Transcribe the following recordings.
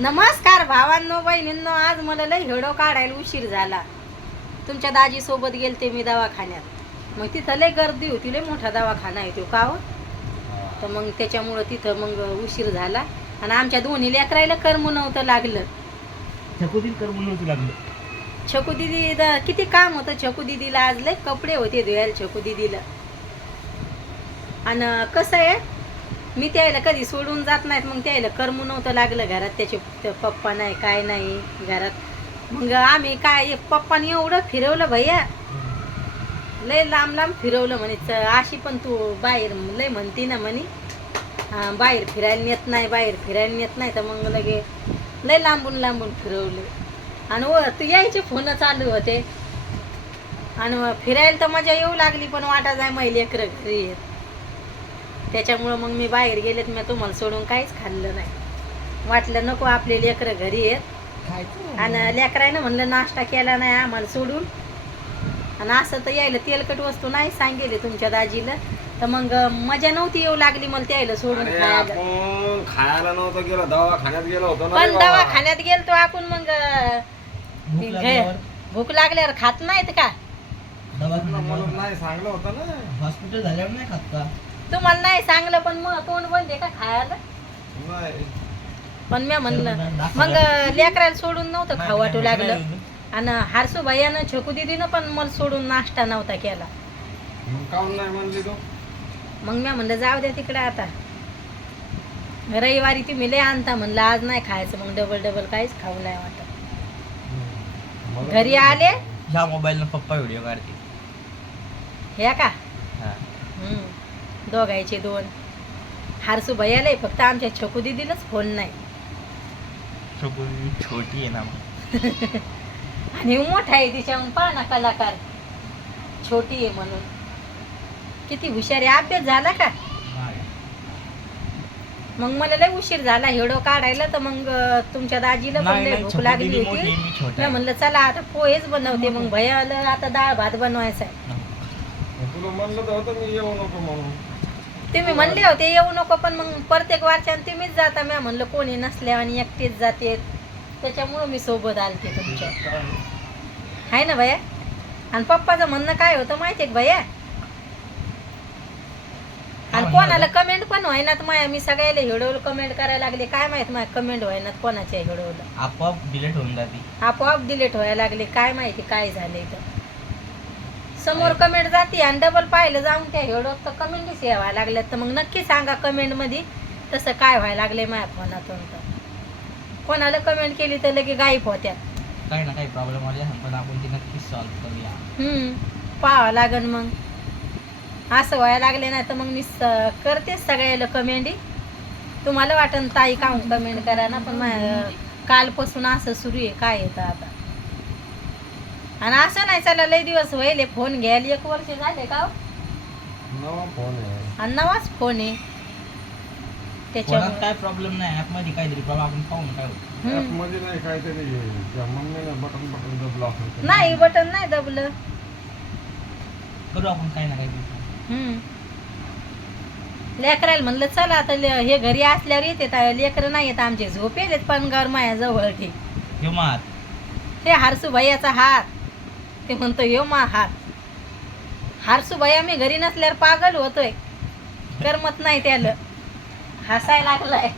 नमस्कार भावांनो बहिणींनो आज मला लय हेडो काढायला उशीर झाला. तुमच्या दाजी सोबत गेलते मी दवाखान्यात. मग तिथं लय गर्दी होती लय मोठा दवाखाना आहे तो का हो? तर मग त्याच्यामुळं तिथं मग उशीर झाला. आणि आमच्या दोन्ही लेकरायला करमू नव्हतं लागलं. छकुतीत कर म्हणून लागलं. छकू दिदी किती काम होतं छकू दिदीला आज? लय कपडे होते धुयाला छकू दिदीला. आणि कसं आहे? मी त्याला कधी सोडून जात नाहीत. मग त्याला करमू नव्हतं लागलं घरात. त्याचे पप्पा नाही काय नाही घरात. मग आम्ही काय पप्पाने एवढं फिरवलं भैया. लय लांब लांब फिरवलं म्हणे. अशी पण तू बाहेर लय म्हणती ना म्हणे. बाहेर फिरायला नेत नाही बाहेर फिरायला नेत नाही. तर मग लगे लय लांबून लांबून फिरवले. आणि व तू यायचे फोन चालू होते. आणि मग फिरायला तर मजा येऊ लागली पण वाटा जाय मग लेकरं घरी येत. त्याच्यामुळं मग मी बाहेर गेलेत मी तुम्हाला सोडून काहीच खाल्लं नाही. वाटलं नको आपले लेकरं घरी आहेत. खायचं आणि लेकरायनं म्हणलं नाश्ता केला नाही आम्हाला सोडून. आणि असं तर यायला तेलकट वस्तू नाही सांगेले तुमच्या दाजीला. तर मग मजा नव्हती येऊ लागली मला त्याला सोडून खायला. नव्हतं गेलं दवाखान्यात गेलो होतो पण. दवाखान्यात गेलतो आपण मग भूक लागल्यावर? भूक लागल्यावर खात नाहीत का? नाही सांगलं होतं ना. हॉस्पिटल झाल्यावर नाही खात का? तुम्हाला नाही सांगलं पण मग तोंड बंद आहे का खायला? पण मी म्हणलं. मग लेकराला सोडून नव्हतं खाऊ वाटू लागलं. आणि हारसू भैयानं छकू दिदीनं पण मला सोडून नाश्ता नव्हता केला. मग काऊन नाही म्हणली तू? मग मी म्हणलं जाऊ द्या तिकडे आता. रविवारी तुम्ही लय आणता म्हणलं आज नाही खायचं मग डबल डबल काहीच खाऊ नाही वाटत. घरी आले? ह्या मोबाईलनं पप्पा व्हिडिओ काढते ह्या का? हा. हम्म. दोघायचे दोन. हारसू भैयाला फक्त आमच्या छकू दिदीलाच फोन नाही. छोटी आहे ना मग. आणि मोठा आहे तिच्याहून पहा ना कलाकार. छोटी आहे म्हणून. किती हुशार आहे. अभ्यास झाला का? मग मला लय उशीर झाला. हेडो काढायला तर मग तुमच्या दाजीला पण लय भूक लागली होती. मी. म्हणलं चला आता पोहेच बनवते. मग भैयाला आता डाळ भात बनवायचा आहे. तुला म्हणलं होतं मी येऊ नको म्हणून. तुम्ही म्हणले होते येऊ नको पण मग प्रत्येक वारच्यान तुम्हीच जाता. मी म्हणलं कोणी नसल्या आणि एकटीच जाते. त्याच्यामुळं मी सोबत आलते तुमच्या. आहे ना भैया आणि पप्पाचं म्हणणं काय होतं माहितीये का भैया आणि कोणाला कमेंट पण व्हायनात माया. मी सगळ्याला हिडवलं कमेंट करायला लागले. काय माहीत माझ्या कमेंट व्हायनात कोणाच्या हिडवलं आपोआप डिलीट होऊन जाते. आपोआप डिलीट व्हायला लागले. काय माहिती काय झालंय तर समोर कमेंट जाते आणि डबल पाहिलं जाऊन त्या हेडोत तर कमेंटच यावं लागल्यात. तर मग नक्की सांगा कमेंटमध्ये तसं काय व्हायला लागले माझ्या फोनातून तर. कोणाला कमेंट केली तर लगे गायब होत्या. काही ना काही प्रॉब्लेम आले पण आपण ती नक्कीच सॉल्व्ह करूया. हम्म पाहावं लागन मग. असं व्हायला लागले ना तर मग मी स- करतेच सगळ्याला कमेंट तुम्हाला वाटन ताई काहून कमेंट करा ना पण मा- कालपासून असं सुरू आहे काय येतं आता. आणि असं नाही चला लय दिवस व्हायले फोन घ्यायला एक वर्ष झाले का हो? नवा फोन आहे. आणि नवाच फोन आहे. फोनात त्याच्यामुळे काय प्रॉब्लेम नाही ऍपमध्ये काहीतरी प्रॉब्लेम आपण पाहून काय होतं हम्म. App मध्ये नाही काहीतरी त्या मम्मीने बटन बटन दबलं असेल नाही बटन नाही दबलं. करू आपण काही ना काही. हम्म. लेकराला म्हणलं चला आता ले- हे घरी असल्यावर येते लेकरं नाही येत आमचे झोपेलेत पण घर माया जवळ ठीक हे मात ते हारसू भैयाचा हात ते म्हणतो यो मा हार. हारसू भैया आम्ही घरी नसल्यावर पागल होतोय. करमत नाही त्याला. हसाय लागलाय.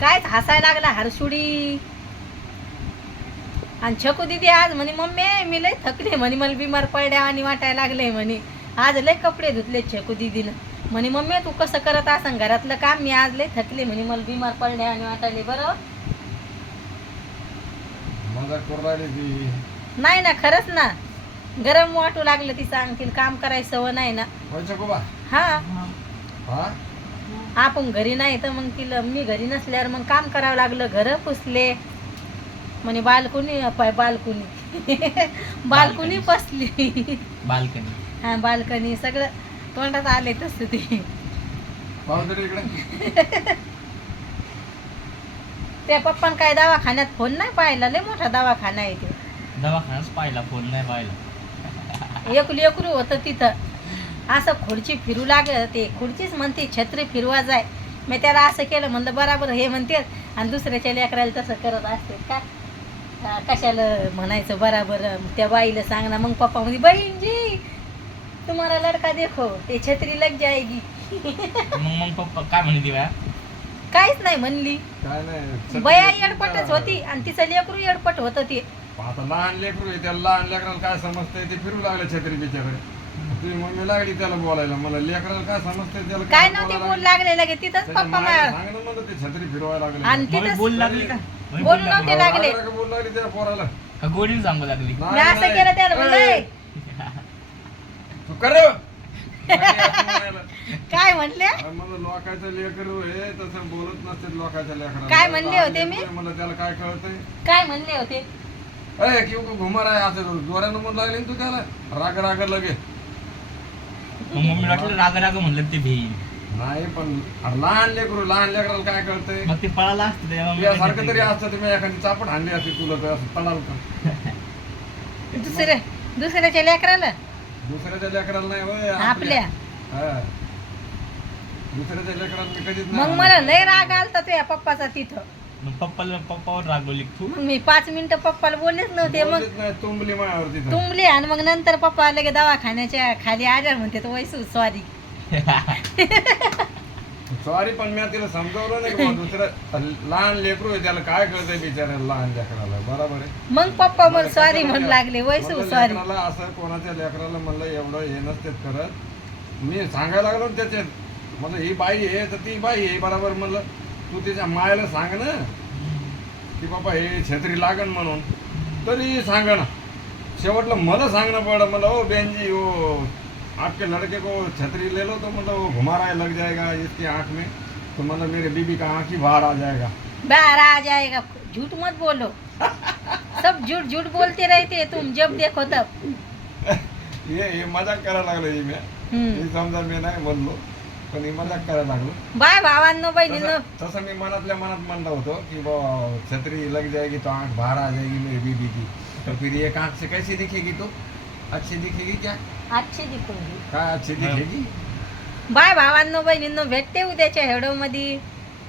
काय हसाय लागला हरसुडी. आणि छकू दिदी आज म्हणे मम्मी मी लय थकले म्हणे मला बिमार पडल्या आणि वाटायला लागले म्हणे. आज लय कपडे धुतले छकू दिदीनं. म्हणे मम्मी तू कसं करत असन? घरातलं काम मी आज लय थकले म्हणे मला बिमार पडल्या आणि वाटायले. बरं मजा करू राहिली ती नाही ना खरंच ना. गरम वाटू लागलं ती सांगतील काम करायची सवय नाही ना. व्हायचं हा. हा? आपण घरी नाही तर मग तिला मी घरी नसल्यावर मग काम करावं लागलं घर पुसले. म्हणे बालकुनी पाय बालकुनी. बालकुनी पसली बाल्कनी. हा बाल्कनी. सगळं तोंडात आले तसं ते. पाहून तरी इकडे. त्या पप्पान काय दवाखान्यात फोन नाही पाहिला लय मोठा दवाखाना आहे ते. दवाखानाच पाहिला फोन नाही पाहिला. एक लेकरू होतं तिथं. असं खुर्ची फिरू लागलं ते खुर्चीच म्हणते छत्री फिरवा जाय. मी त्याला असं केलं म्हणलं बराबर हे म्हणते. आणि दुसऱ्याच्या लेकराला तसं करत असते. का? हा, कशाला म्हणायचं बराबर. त्या बाईला सांग ना मग पप्पा म्हणजे बहीणजी तुम्हाला लडका देखो ते छत्री लग जाएगी मग मग पप्पा काय म्हणते काहीच नाही म्हणली काय नाही बया येडपटच होती आणि तिचं लेकरू येडपट होतं ते आता लहान लेकरू आहे त्याला लहान लेकराला काय समजतंय ते फिरू लागले छत्री बिचाकडे तुझी मम्मी लागली त्याला बोलायला मला लेकराला काय समजतंय त्याला काय नव्हते बोल लागली? लागले लगे तिथंच त्याच्या पप्पा मायला मा- सांग ना म्हणलं ते छत्री फिरवायला लागले आणि मग तिथंच बोल लागली का मग बोलू बोल नव्हते लागली. लागले. बोलू लागली त्या पोराला का गोडीने सांगू लागली मी नाही, असं नाही. केलं त्याला म्हणलं ए, "ए, तू कर रे. लागली असं म्हणायला. काय म्हणले अरे मला लोकांचं लेकरू हे तसं बोलत नसते लोकांच्या लेकराला काय म्हणले होते मी? मला त्याला काय कळतंय? काय म्हणले होते? अरे किंवा घुमार आहे असं जोरानं म्हणून लागले ना तू त्याला. राग राग लगे. मम्मी वाटलं राग राग म्हणलं ते भेईल नाही पण अरे लहान लेकरू लहान लेकराला काय कळतंय? मग ते पळाला असतं तुझ्यासारखं तरी असतं तुम्ही एखादी चापट हाणली असते तुला तर असं तडाल का? दुसऱ्या दुसऱ्याच्या लेकराला? दुसऱ्याच्या लेकराला नाही होय आपल्या. हा. दुसऱ्याच्या लेकराला मी कधीच नाही मग. मला लय राग आलता तुझ्या पप्पाचा तिथं. मग पप्पाला पप्पावर रागवली तू? मग मी पाच मिनिटं पप्पाला बोललेच नव्हते मग बोललीच नाही तुंबली मायावर तिथं. तुंबले आणि मग नंतर पप्पा लगे दवाखान्याच्या खाली आजार म्हणते तो वैसू सॉरी सॉरी पण मी तिला समजावलं नाही की? बुवा दुसरं लहान लेकरू आहे त्याला काय कळतंय बिचाऱ्याला लहान लेकराला? बरोबर आहे. मग पप्पा मला मग सॉरी म्हणू लागले वैसू म्हणलं सॉरी लेकराला असं कोणाच्या लेकराला म्हणलं एवढं हे नसते करत. मी सांगायला लागलो ना त्याच्यात म्हणलं ही बाई आहे तर ती बाई आहे. बरोबर म्हणलं तू तिच्या मायला सांग ना की बाबा हे छत्री लागन म्हणून. तरी सांग ना शेवटलं मला सांगणं पडलं मला ओ बेनजी ओ आपके लड़के को छतरी ले लो. तो मतलब वो घुमा रहा है लग जाएगा इसकी आंख में. तो मतलब मेरे बीबी का आंख ही बाहर आ जाएगा. बाहर आ जाएगा। झूठ मत बोलो। सब झूठ झूठ बोलते रहते तुम जब देखो तब। ये हे मजाक करायला लागलो मी। समजा मी नाही म्हणलो. पण हे मजाक करायला लागलो. बाय भावांनो बहिणींनो. तसं तसं मी मनातल्या मनात म्हणलं होतो की बा छतरी लग जाएगी तो आंख बाहर आ जाएगी मेरी बीबी की. तो फिर एक आंख से कैसी दिखेगी तो? अच्छी दिखेगी क्या? अच्छी दिखूंगी. काय अच्छी दिखेगी? बाय भावांनो बहिणींनो भेटते उद्याच्या हेडो मध्ये